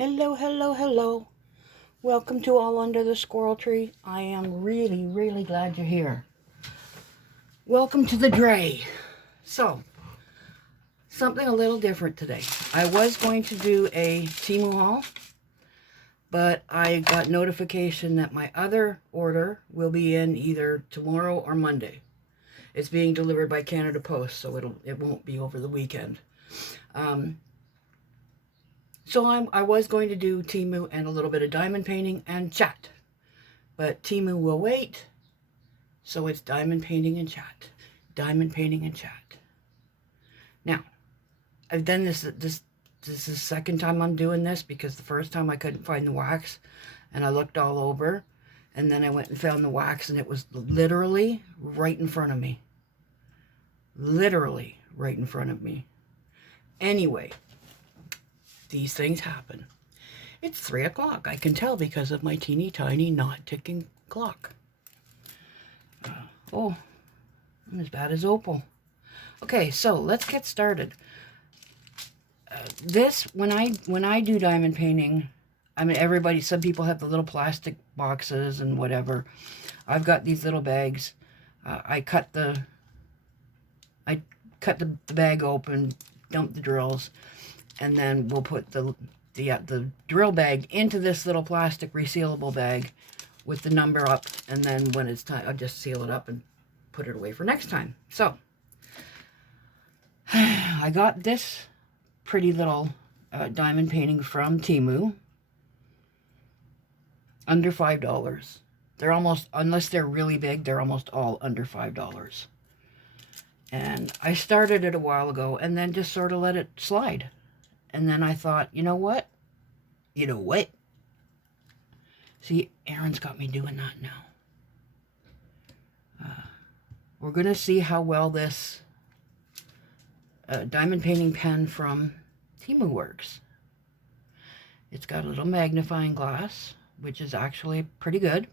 Hello, hello, hello. Welcome to All Under the Squirrel Tree. I am really, really glad you're here. Welcome to the Dray. So, something a little different today. I was going to do a Temu haul, but I got notification that my other order will be in either tomorrow or Monday. It's being delivered by Canada Post, so it won't be over the weekend. So I was going to do Temu and a little bit of diamond painting and chat. But Temu will wait. So it's diamond painting and chat. Diamond painting and chat. Now, I've done this is the second time I'm doing this because the first time I couldn't find the wax and I looked all over and then I went and found the wax and it was literally right in front of me. Literally right in front of me. Anyway, these things happen. It's 3 o'clock. I can tell because of my teeny tiny not ticking clock. Oh, I'm as bad as Opal. Okay, so let's get started. When I do diamond painting, I mean some people have the little plastic boxes and whatever. I've got these little bags. I cut the bag open, dump the drills, and then we'll put the drill bag into this little plastic resealable bag with the number up, and then when it's time, I'll just seal it up and put it away for next time. So, I got this pretty little diamond painting from Temu. Under $5. They're almost, unless they're really big, they're almost all under $5. And I started it a while ago and then just sort of let it slide. And then I thought, you know what? You know what? See, Aaron's got me doing that now. We're going to see how well this diamond painting pen from Temu works. It's got a little magnifying glass, which is actually pretty good.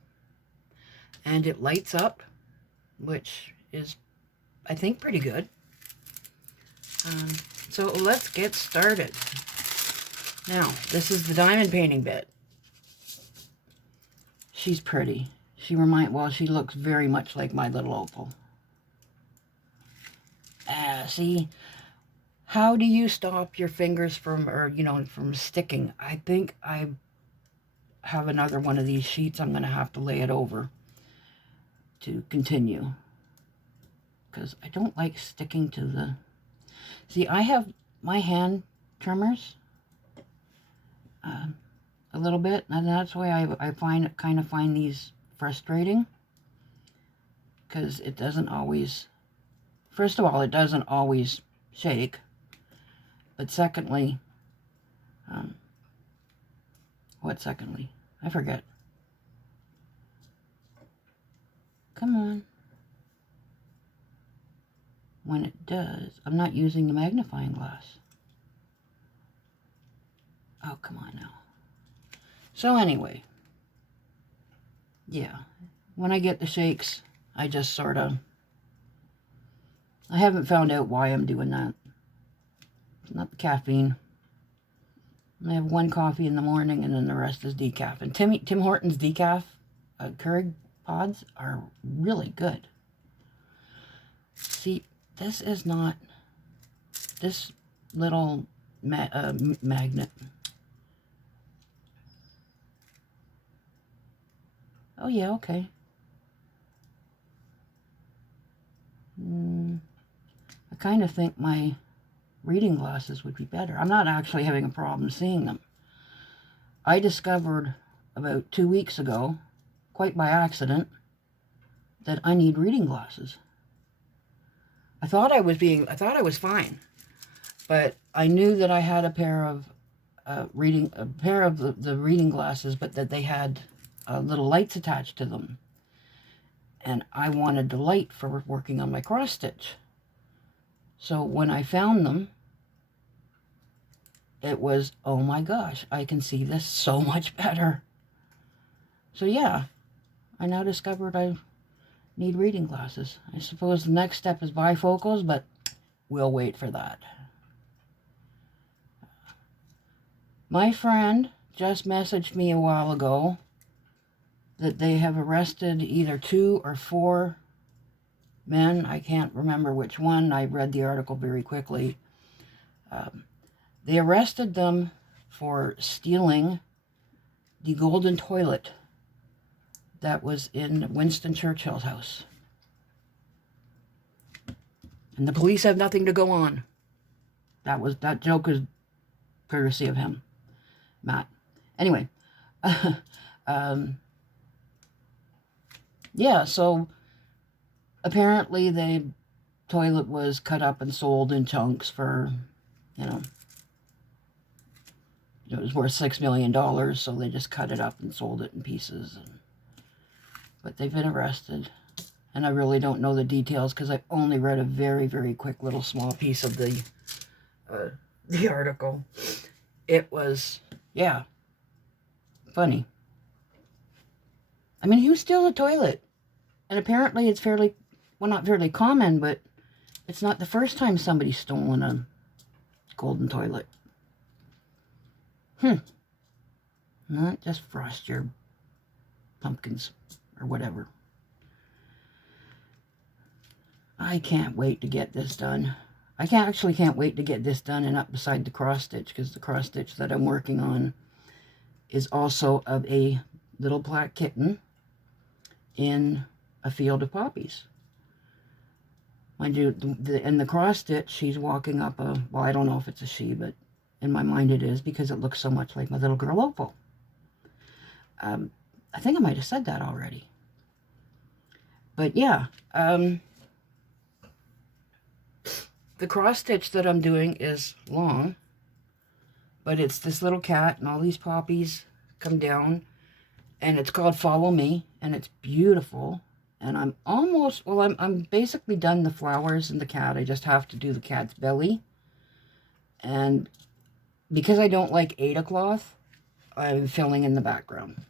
And it lights up, which is, I think, pretty good. So let's get started. Now, this is the diamond painting bit. She's pretty. She looks very much like my little Opal. See, how do you stop your fingers from sticking? I think I have another one of these sheets. I'm going to have to lay it over to continue. Because I don't like sticking to the... See, I have my hand trimmers a little bit, and that's why I kind of find these frustrating, because it doesn't always, first of all, it doesn't always shake, but secondly, what secondly? I forget. Come on. When it does, I'm not using the magnifying glass. Oh, come on now. So anyway, yeah, when I get the shakes, I just sort of, I haven't found out why I'm doing that. It's not the caffeine. I have one coffee in the morning and then the rest is decaf. And Tim Hortons decaf Keurig pods are really good. See, this is not, this little magnet. Oh yeah, okay. I kind of think my reading glasses would be better. I'm not actually having a problem seeing them. I discovered about 2 weeks ago, quite by accident, that I need reading glasses. I thought I was fine, but I knew that I had a pair of the reading glasses, but that they had little lights attached to them, and I wanted the light for working on my cross stitch. So when I found them, it was, oh my gosh, I can see this so much better. So yeah, I now discovered I need reading glasses. I suppose the next step is bifocals, but we'll wait for that. My friend just messaged me a while ago that they have arrested either 2 or 4 men. I can't remember which one. I read the article very quickly. They arrested them for stealing the golden toilet that was in Winston Churchill's house. And the police have nothing to go on. That joke is courtesy of him, Matt. Anyway, yeah, so apparently the toilet was cut up and sold in chunks for, it was worth $6 million, so they just cut it up and sold it in pieces. But they've been arrested. And I really don't know the details because I've only read a very, very quick little small piece of the article. It was, yeah, funny. I mean, who steals a toilet? And apparently it's fairly, well, not fairly common, but it's not the first time somebody's stolen a golden toilet. Not just frost your pumpkins or whatever. I can't wait to get this done. I can't wait to get this done and up beside the cross stitch, because the cross stitch that I'm working on is also of a little black kitten in a field of poppies. Mind you, in the cross stitch, she's walking up a, well, I don't know if it's a she, but in my mind it is, because it looks so much like my little girl Opal. I think I might have said that already. But yeah, the cross stitch that I'm doing is long, but it's this little cat and all these poppies come down, and it's called Follow Me, and it's beautiful. And I'm almost, well, I'm basically done the flowers and the cat. I just have to do the cat's belly. And because I don't like Ada cloth, I'm filling in the background.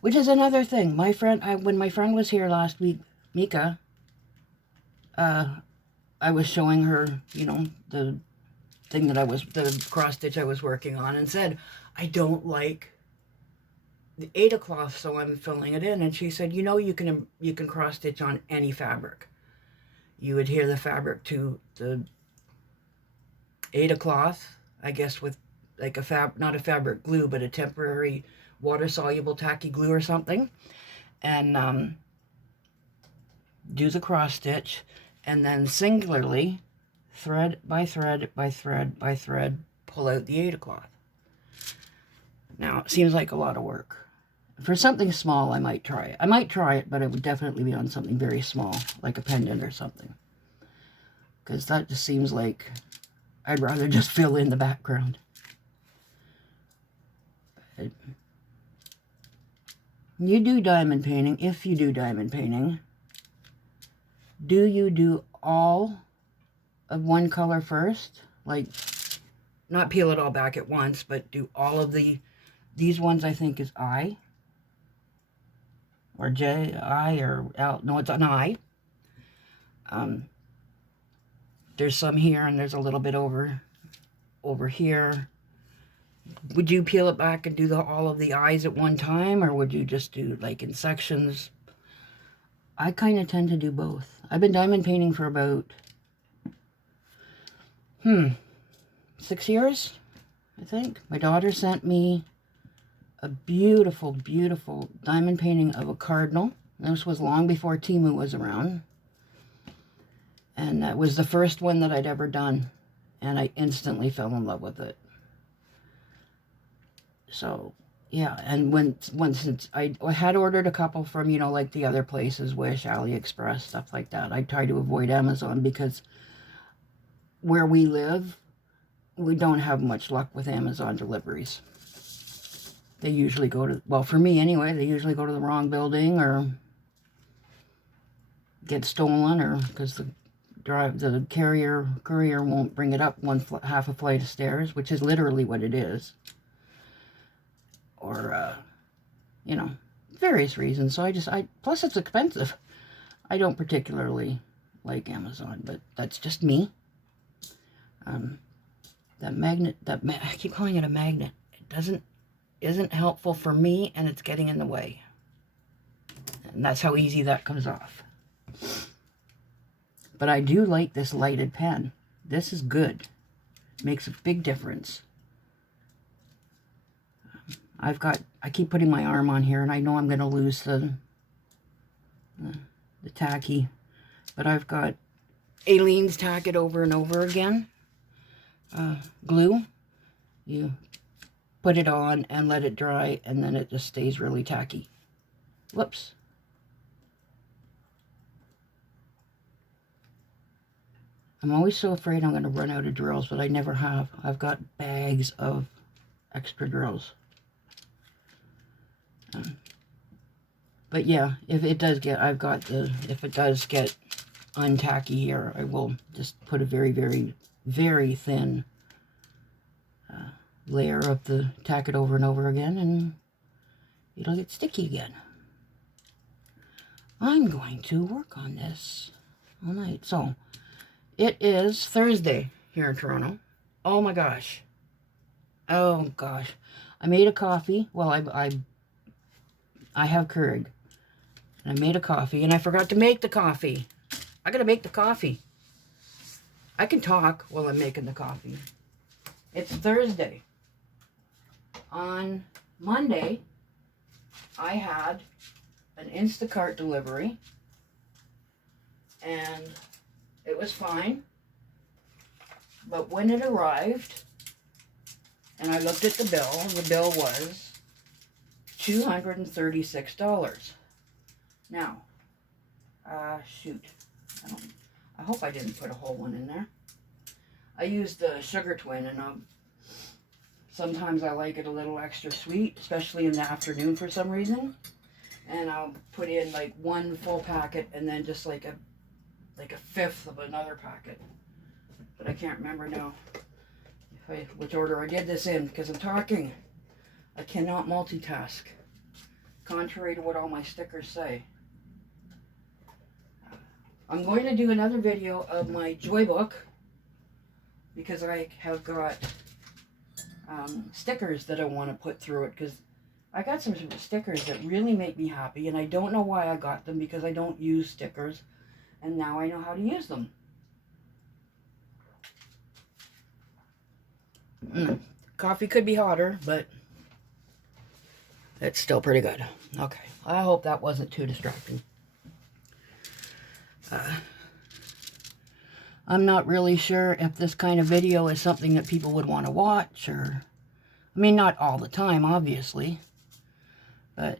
Which is another thing. My friend, when my friend was here last week, Mika, I was showing her, the thing that the cross stitch I was working on, and said, I don't like the Ada cloth, so I'm filling it in. And she said, you can cross stitch on any fabric. You adhere the fabric to the Ada cloth, I guess, with like not a fabric glue, but a temporary water-soluble tacky glue or something, and do the cross stitch, and then singularly, thread by thread by thread by thread, pull out the Ada cloth. Now, it seems like a lot of work. For something small, I might try it. I might try it, but it would definitely be on something very small, like a pendant or something. Because that just seems like I'd rather just fill in the background. But you do diamond painting, if you do diamond painting, do you do all of one color first? Like, not peel it all back at once, but do all of these ones I think is I, or J, I, or L, no, it's an I. There's some here, and there's a little bit over here. Would you peel it back and do all of the eyes at one time, or would you just do like in sections? I kind of tend to do both. I've been diamond painting for about 6 years, I think. My daughter sent me a beautiful, beautiful diamond painting of a cardinal. This was long before Temu was around. And that was the first one that I'd ever done. And I instantly fell in love with it. So, yeah. And once I had ordered a couple from, like the other places, Wish, AliExpress, stuff like that. I try to avoid Amazon because where we live, we don't have much luck with Amazon deliveries. They usually go to, well, for me anyway, they usually go to the wrong building or get stolen, or because the courier won't bring it up half a flight of stairs, which is literally what it is. Or, various reasons. So plus it's expensive. I don't particularly like Amazon, but that's just me. That magnet, I keep calling it a magnet. isn't helpful for me, and it's getting in the way. And that's how easy that comes off. But I do like this lighted pen. This is good. Makes a big difference. I keep putting my arm on here, and I know I'm going to lose the tacky. But I've got Aleene's Tack It Over and Over Again glue. You put it on and let it dry, and then it just stays really tacky. Whoops. I'm always so afraid I'm going to run out of drills, but I never have. I've got bags of extra drills. But yeah, if it does get, if it does get untacky here, I will just put a very, very, very thin layer of the Tack It Over and Over Again, and it'll get sticky again. I'm going to work on this all night. So, it is Thursday here in Toronto. Oh my gosh. Oh gosh. I made a coffee. Well, I have Keurig. And I made a coffee, and I forgot to make the coffee. I gotta make the coffee. I can talk while I'm making the coffee. It's Thursday. On Monday, I had an Instacart delivery, and it was fine. But when it arrived, and I looked at the bill was $236. Now, shoot. I hope I didn't put a whole one in there. I used the Sugar Twin, and sometimes I like it a little extra sweet, especially in the afternoon for some reason. And I'll put in like one full packet, and then just like a fifth of another packet. But I can't remember now which order I did this in, because I'm talking. I cannot multitask, contrary to what all my stickers say. I'm going to do another video of my joy book, because I have got stickers that I want to put through it, because I got some stickers that really make me happy, and I don't know why I got them, because I don't use stickers, and now I know how to use them. Coffee could be hotter, but it's still pretty good. Okay, I hope that wasn't too distracting. I'm not really sure if this kind of video is something that people would want to watch, or, I mean, not all the time, obviously, but,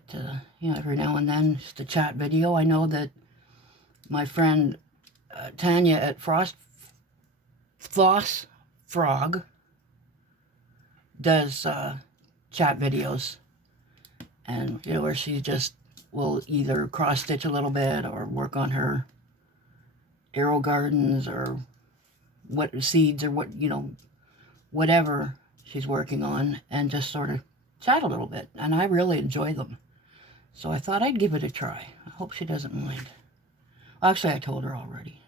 you know, every now and then, just a chat video. I know that my friend Tanya at Floss Frog does chat videos, and, you know, where she just will either cross-stitch a little bit or work on her arrow gardens, or what seeds, or what, you know, whatever she's working on, and just sort of chat a little bit, and I really enjoy them. So I thought I'd give it a try. I hope she doesn't mind. Actually, I told her already.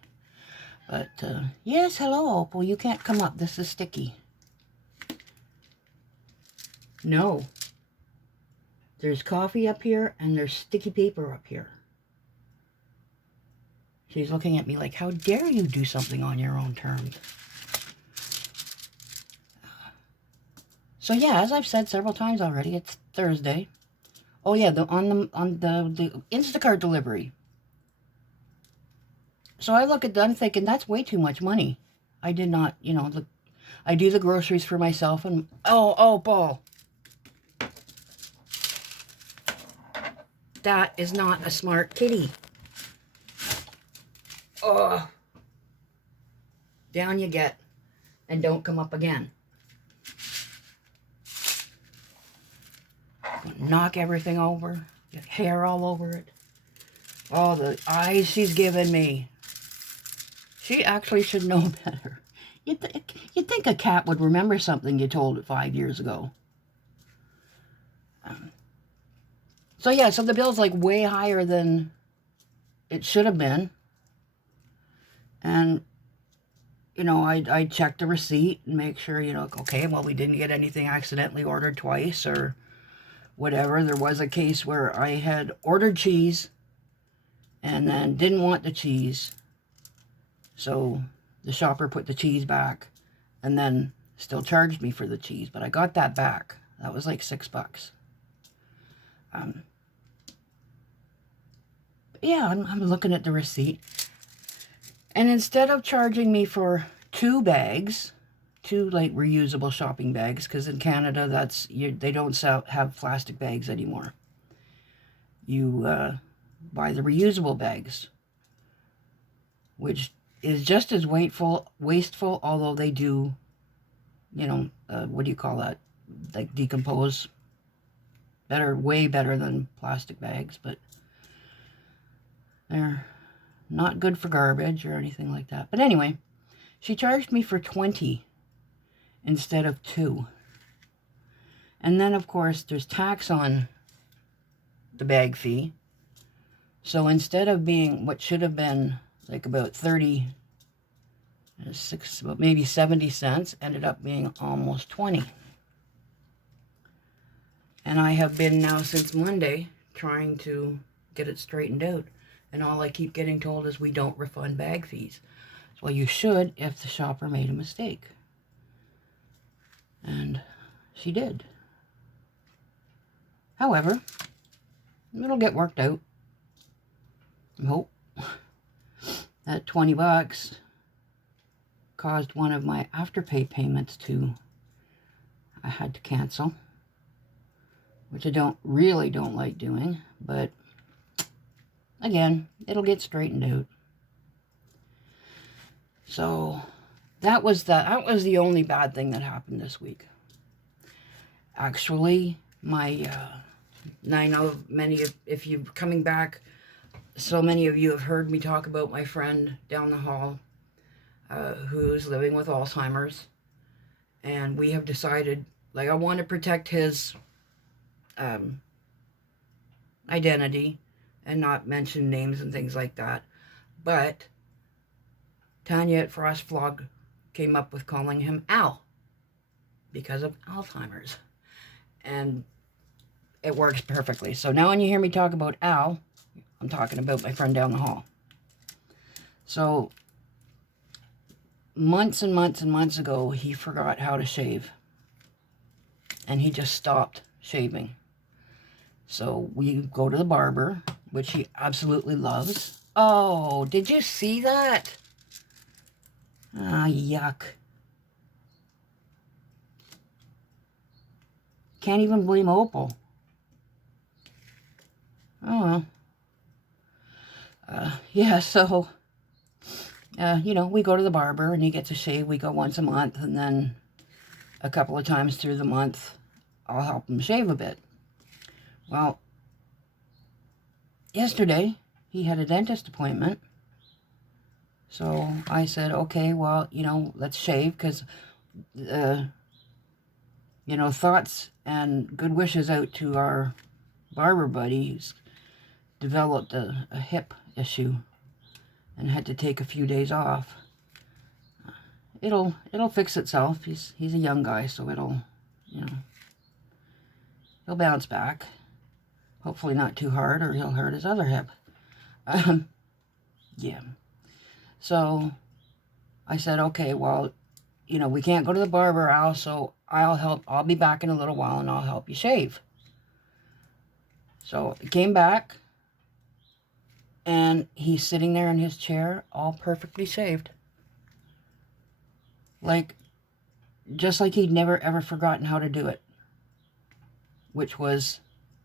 But, yes, hello, Opal. You can't come up. This is sticky. No. There's coffee up here, and there's sticky paper up here. She's looking at me like, how dare you do something on your own terms? So yeah, as I've said several times already, it's Thursday. Oh yeah, on the Instacart delivery. So I look at them thinking, that's way too much money. I did not, you know, I do the groceries for myself, and oh, Paul. That is not a smart kitty. Oh, down you get, and don't come up again. Knock everything over, get hair all over it. Oh, the eyes she's giving me. She actually should know better. You'd think a cat would remember something you told it 5 years ago. So yeah, so the bill's like way higher than it should have been. And you know, I'd check the receipt and make sure, you know, okay, well, we didn't get anything accidentally ordered twice or whatever. There was a case where I had ordered cheese and then didn't want the cheese. So the shopper put the cheese back and then still charged me for the cheese, but I got that back. That was like $6. Yeah, I'm looking at the receipt. And instead of charging me for 2 bags, 2 like reusable shopping bags, because in Canada they don't have plastic bags anymore. You buy the reusable bags, which is just as wasteful, although they do, you know, what do you call that? Like decompose better, way better than plastic bags, but they're not good for garbage or anything like that. But anyway, she charged me for 20 instead of 2. And then, of course, there's tax on the bag fee. So instead of being what should have been like about 36, maybe 70 cents, ended up being almost 20. And I have been now since Monday trying to get it straightened out. And all I keep getting told is we don't refund bag fees. Well, you should if the shopper made a mistake. And she did. However, it'll get worked out. I hope. That $20 caused one of my Afterpay payments I had to cancel, which I really don't like doing, but again, it'll get straightened out. So that was the only bad thing that happened this week. Actually, I know if you're coming back, so many of you have heard me talk about my friend down the hall who's living with Alzheimer's. And we have decided, like, I want to protect his identity and not mention names and things like that. But Tanya at Frost Flog came up with calling him Al because of Alzheimer's. And it works perfectly. So now when you hear me talk about Al, I'm talking about my friend down the hall. So months and months and months ago, he forgot how to shave. And he just stopped shaving. So we go to the barber, which he absolutely loves. Oh, did you see that? Ah, yuck. Can't even blame Opal. Oh, well. Yeah, so, you know, we go to the barber and he gets a shave. We go once a month, and then a couple of times through the month, I'll help him shave a bit. Well, yesterday, he had a dentist appointment. So I said, okay, well, you know, let's shave, because, you know, thoughts and good wishes out to our barber buddy who's developed a hip issue and had to take a few days off. It'll fix itself. He's a young guy, so it'll, you know, he'll bounce back. Hopefully not too hard, or he'll hurt his other hip. Yeah. So I said, okay, well, you know, we can't go to the barber, Al, so I'll be back in a little while and I'll help you shave. So I came back, and he's sitting there in his chair, all perfectly shaved. Like, just like he'd never ever forgotten how to do it, which was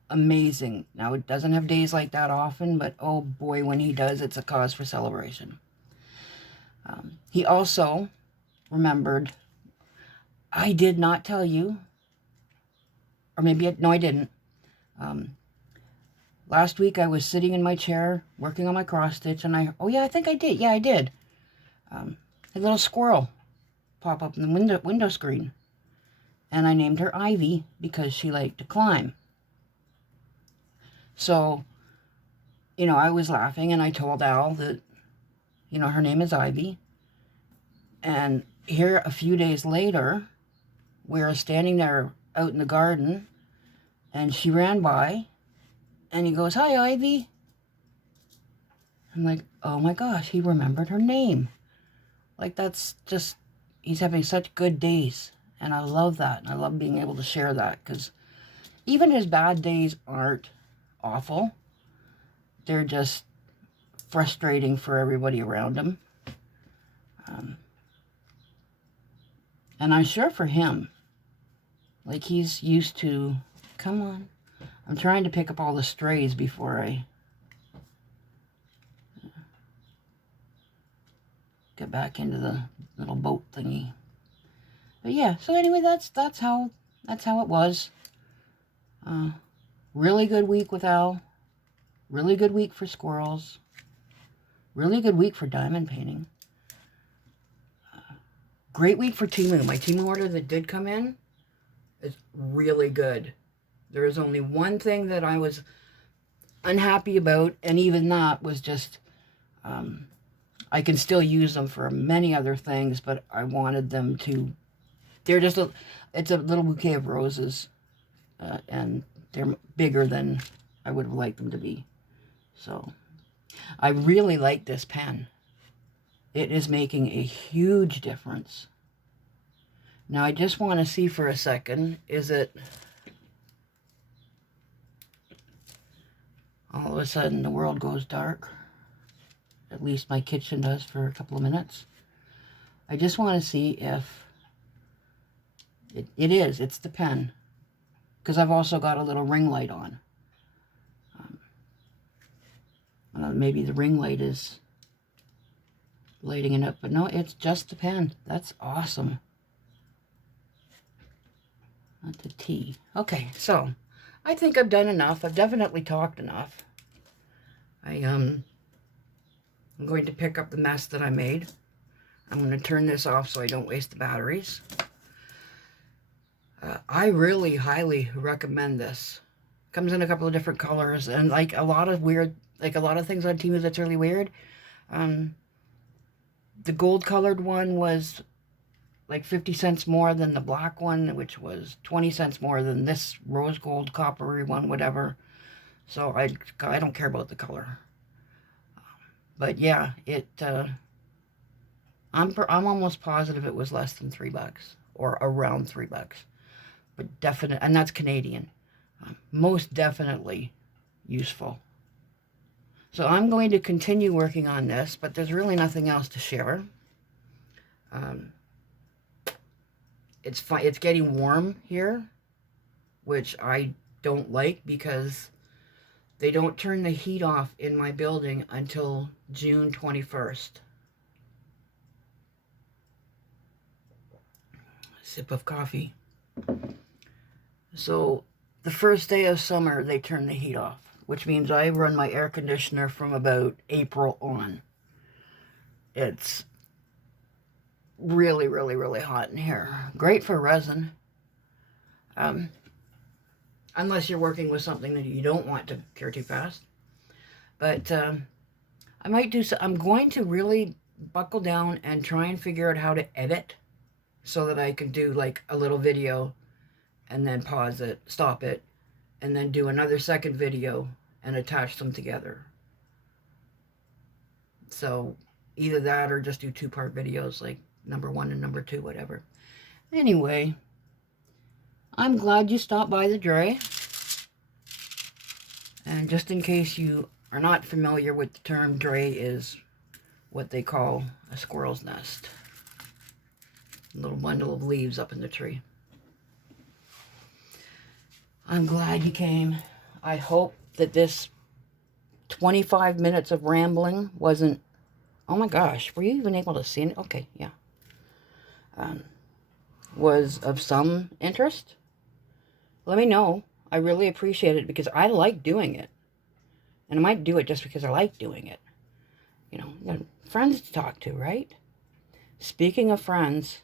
amazing. Now, it doesn't have days like that often, but oh boy, when he does, it's a cause for celebration. He also remembered, I did not tell you, or maybe, no, I didn't. Last week I was sitting in my chair working on my cross stitch, and oh yeah, I think I did. Yeah, I did. A little squirrel pop up in the window screen, and I named her Ivy because she liked to climb. So, you know, I was laughing, and I told Al that, you know, her name is Ivy, And here a few days later, we were standing there out in the garden, and she ran by, and he goes, "Hi, Ivy." I'm like, oh my gosh, he remembered her name. Like, that's just, he's having such good days. And I love that. And I love being able to share that, because even his bad days aren't awful. They're just frustrating for everybody around him. And I'm sure for him, like, he's used to, come on. I'm trying to pick up all the strays before I get back into the little boat thingy. But yeah, so anyway, that's how it was. Really good week with Al. Really good week for squirrels. Really good week for diamond painting. Great week for Temu. My Temu order that did come in is really good. There is only one thing that I was unhappy about, and even that was just, I can still use them for many other things, but I wanted them to, they're just, it's a little bouquet of roses, and they're bigger than I would have liked them to be. So, I really like this pen. It is making a huge difference. Now, I just want to see for a second, is it, all of a sudden the world goes dark. At least my kitchen does for a couple of minutes. I just want to see if it's the pen. Because I've also got a little ring light on. Maybe the ring light is lighting it up, but no, it's just the pen. That's awesome. Not the T. Okay, so I think I've done enough. I've definitely talked enough. I'm going to pick up the mess that I made. I'm going to turn this off so I don't waste the batteries. I really highly recommend this. Comes in a couple of different colors, and like a lot of things on Temu that's really weird. The gold colored one was like 50 cents more than the black one, which was 20 cents more than this rose gold coppery one, whatever. So I don't care about the color. But yeah, I'm almost positive it was less than $3 or around $3. But definite, and that's Canadian. Most definitely useful. So I'm going to continue working on this, but there's really nothing else to share. It's fine. It's getting warm here, which I don't like because they don't turn the heat off in my building until June 21st. Sip of coffee. So the first day of summer, they turn the heat off, which means I run my air conditioner from about April on. It's really, really, really hot in here. Great for resin. Unless you're working with something that you don't want to cure too fast. But I might do so. I'm going to really buckle down and try and figure out how to edit so that I can do like a little video and then pause it, stop it, and then do another second video and attach them together. So either that or just do two-part videos like number 1 and number 2, whatever. Anyway, I'm glad you stopped by the dray. And just in case you are not familiar with the term, dray is what they call a squirrel's nest. A little bundle of leaves up in the tree. I'm glad you came. I hope that this 25 minutes of rambling wasn't... Oh my gosh, were you even able to see it? Okay, yeah. Was of some interest. Let me know. I really appreciate it because I like doing it. And I might do it just because I like doing it. You know, friends to talk to, right? Speaking of friends...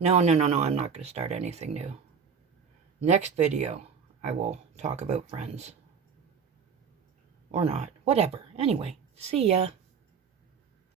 No, I'm not going to start anything new. Next video, I will talk about friends. Or not. Whatever. Anyway, see ya.